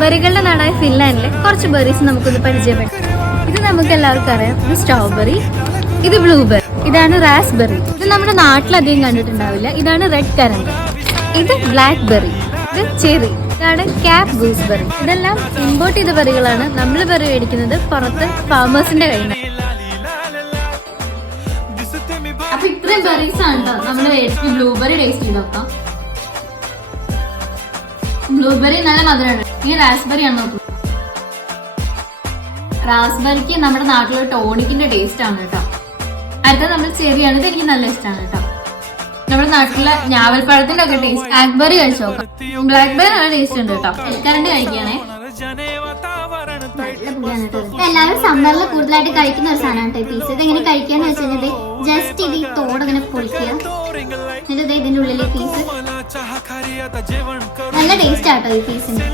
ബെറികളുടെ നാടായ ഫിൻലാൻഡിലെ കുറച്ച് ബെറീസ് നമുക്കൊന്ന് പരിചയപ്പെടാം. ഇത് നമുക്ക് എല്ലാവർക്കും അറിയാം. ഇത് സ്ട്രോബെറി, ഇത് ബ്ലൂബെറി, ഇതാണ് റാസ്ബെറി. ഇത് നമ്മുടെ നാട്ടിലധികം കണ്ടിട്ടുണ്ടാവില്ല. ഇതാണ് റെഡ് കറന്റ്. ഇത് ബ്ലാക്ക് ബെറി, ഇത് ചെറി, ഇതാണ് ക്യാപ് ഗൂസ്ബെറി. ഇതെല്ലാം ഇമ്പോർട്ട് ചെയ്ത ബെറികളാണ്. നമ്മൾ ബെറി മേടിക്കുന്നത് പുറത്ത് ഫാമേഴ്സിന്റെ കയ്യിൽ നിന്ന്. അപ്പൊ ഇത്രയും ബെറീസ് ആണ് കേട്ടോ നമ്മൾ മേടിച്ചിട്ട്. ബ്ലൂബെറി ടേസ്റ്റ് ചെയ്ത് നോക്കാം. ബ്ലൂബെറി നല്ല മധുരമാണ്. ഇനി റാസ്ബെറി ആണ് നോക്കുന്നത്. റാസ്ബെറിക്ക് നമ്മുടെ നാട്ടിലെ ടോണിക്കിന്റെ ടേസ്റ്റ് ആണ് കേട്ടോ. അടുത്ത നമ്മൾ ചെറിയാണ്. ഇത് എനിക്ക് നല്ല ഇഷ്ടമാണ് കേട്ടോ. നമ്മുടെ നാട്ടിലെ ഞാവൽപ്പഴത്തിന്റെ ഒക്കെ ടേസ്റ്റ്. ബ്ലാക്ക്ബെറി കഴിച്ചു നോക്കാം. ബ്ലാക്ക്ബെറി നല്ല ടേസ്റ്റ് ഉണ്ട് കേട്ടോ. കറണ്ട് കഴിക്കുകയാണേ. എല്ലാവരും സമ്മറിൽ കൂടുതലായിട്ട് കഴിക്കുന്ന ഒരു സാധനമാണ് കേട്ടോ പീസ്. ഇത് എങ്ങനെ കഴിക്കാന്ന് വെച്ച് കഴിഞ്ഞാൽ ജസ്റ്റ് ഇത് ഈ തോടങ്ങനെ പൊളിക്കുക. എന്നിട്ട് ഇതിന്റെ ഉള്ളിലെ പീസ് നല്ല ടേസ്റ്റ് ആട്ടോ ഈ പീസിന്.